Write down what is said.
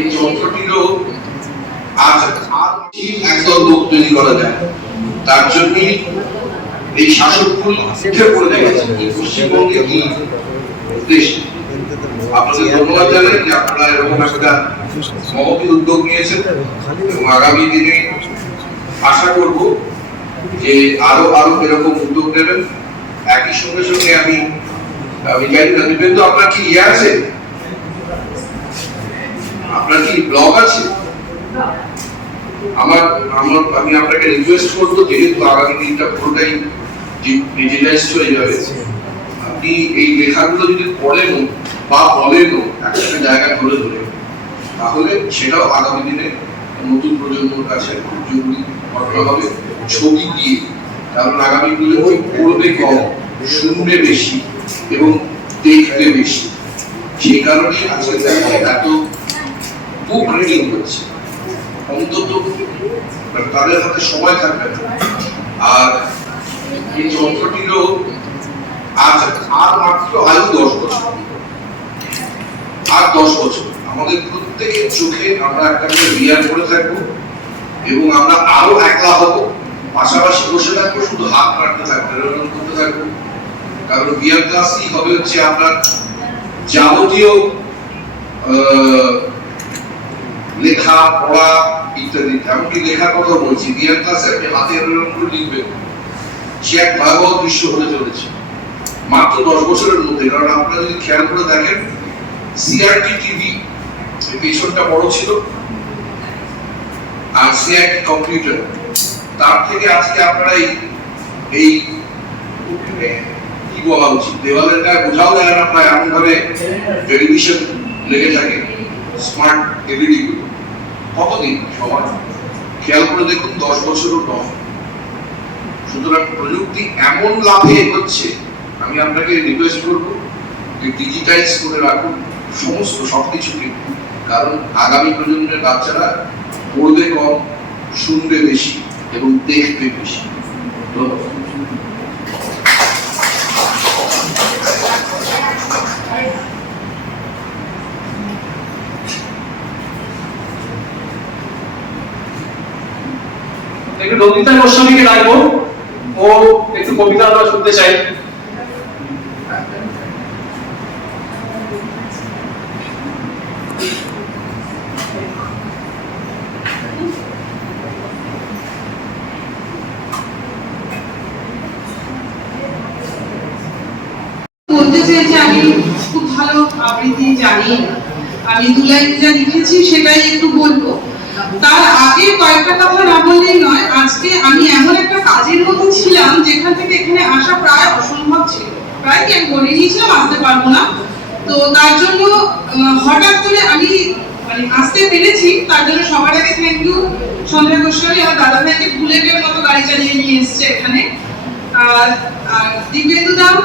এই যন্ত্রটিরও আজ একদল লোক তৈরি করা যায়। তার জন্যই এই শাসককুল উঠে পড়ে এই পশ্চিমবঙ্গে কি দেশ। আপনাদের ধন্যবাদ জানাই যে আপনারা এরকম একটা মহতি উদ্যোগ নিয়েছেন এবং আগামী দিনে আশা করব যে আরও আরও এরকম উদ্যোগ নেবেন। একই সঙ্গে সঙ্গে আমি আমি জানি না দীপেন্দু আপনার কি ইয়ে আছে? আপনার কি ব্লগ আছে? আমার আমার, আমি আপনাকে রিকোয়েস্ট করব, যেহেতু আগামী দিনটা পুরোটাই ডিজিটাইজড হয়ে যাবে। আপনি এই লেখাগুলো যদি পড়েনও বা বলেনও একটা জায়গায় ধরে ধরে, তাহলে সেটাও আগামী দিনে নতুন প্রজন্মর কাছে জরুরি ঘটনা হবে, ছবি দিয়ে। কারণ আগামী প্রজন্ম পড়বে কম, শুনবে বেশি এবং দেখবে বেশি। সেই কারণে আজকে এত বুক রিডিং হচ্ছে অন্তত তাদের হাতে সময় থাকবে না। আর এই যন্ত্রটিরও আজ আর মাত্র আয়ু দশ বছর। আর দশ বছর। আমাদের প্রত্যেকের চোখে আমরা একটা করে রিয়ার করে থাকব এবং আমরা আরও একলা হব। পাশাপাশি বসে থাকব, শুধু হাত কাটতে থাকব, এরকম করতে থাকব। কারণ বিয়ার ক্লাসই হবে হচ্ছে আপনার যাবতীয় লেখা, পড়া ইত্যাদি। এমনকি লেখার কথা বলছি বিয়ার ক্লাসে আপনি হাতে করে লিখবেন। সে এক ভয়াবহ দৃশ্য হতে চলেছে। মাত্র দশ বছরের মধ্যে, কারণ আপনারা যদি খেয়াল করে দেখেন সিআরটি টিভি পেছনটা বড় ছিল, আর সিআরটি কম্পিউটার তার থেকে আজকে আপনারা এই এই কি বলা উচিত? দেওয়ালের গায়ে বোঝাও যায় না, প্রায় এমন ভাবে টেলিভিশন লেগে থাকে স্মার্ট এলইডি গুলো। কতদিন সবার খেয়াল করে দেখুন, দশ বছরও নয়। সুতরাং প্রযুক্তি এমন লাভে এগোচ্ছে, আমি আপনাকে রিকোয়েস্ট করব যে ডিজিটাইজ করে রাখুন সমস্ত সবকিছুকে কারণ আগামী প্রজন্মের বাচ্চারা পড়বে কম, শুনবে বেশি এবং দেখবে বেশি। ধন্যবাদ। একটু নন্দিতা গোস্বামীকে ডাকবো। ও একটু কবিতা আমরা শুনতে চাই। বলতে আমি খুব ভালো আবৃত্তি জানি। আমি দু লাইন যা লিখেছি, সেটাই একটু বলব। তার আগে কয়েকটা কথা না বললেই নয়, আজকে আমি এমন একটা কাজের মধ্যে ছিলাম যেখান থেকে এখানে আসা প্রায় অসম্ভব ছিল। প্রায় কি আমি বলে নিয়েছিলাম আসতে পারব না। তো তার জন্য হঠাৎ করে আমি মানে আসতে পেরেছি, তার জন্য সবার আগে থ্যাংক ইউ সন্ধ্যা গোস্বামী আমার দাদা ভাইকে বুলেটের মতো গাড়ি চালিয়ে নিয়ে এসছে এখানে। আর দিব্যেন্দু দাম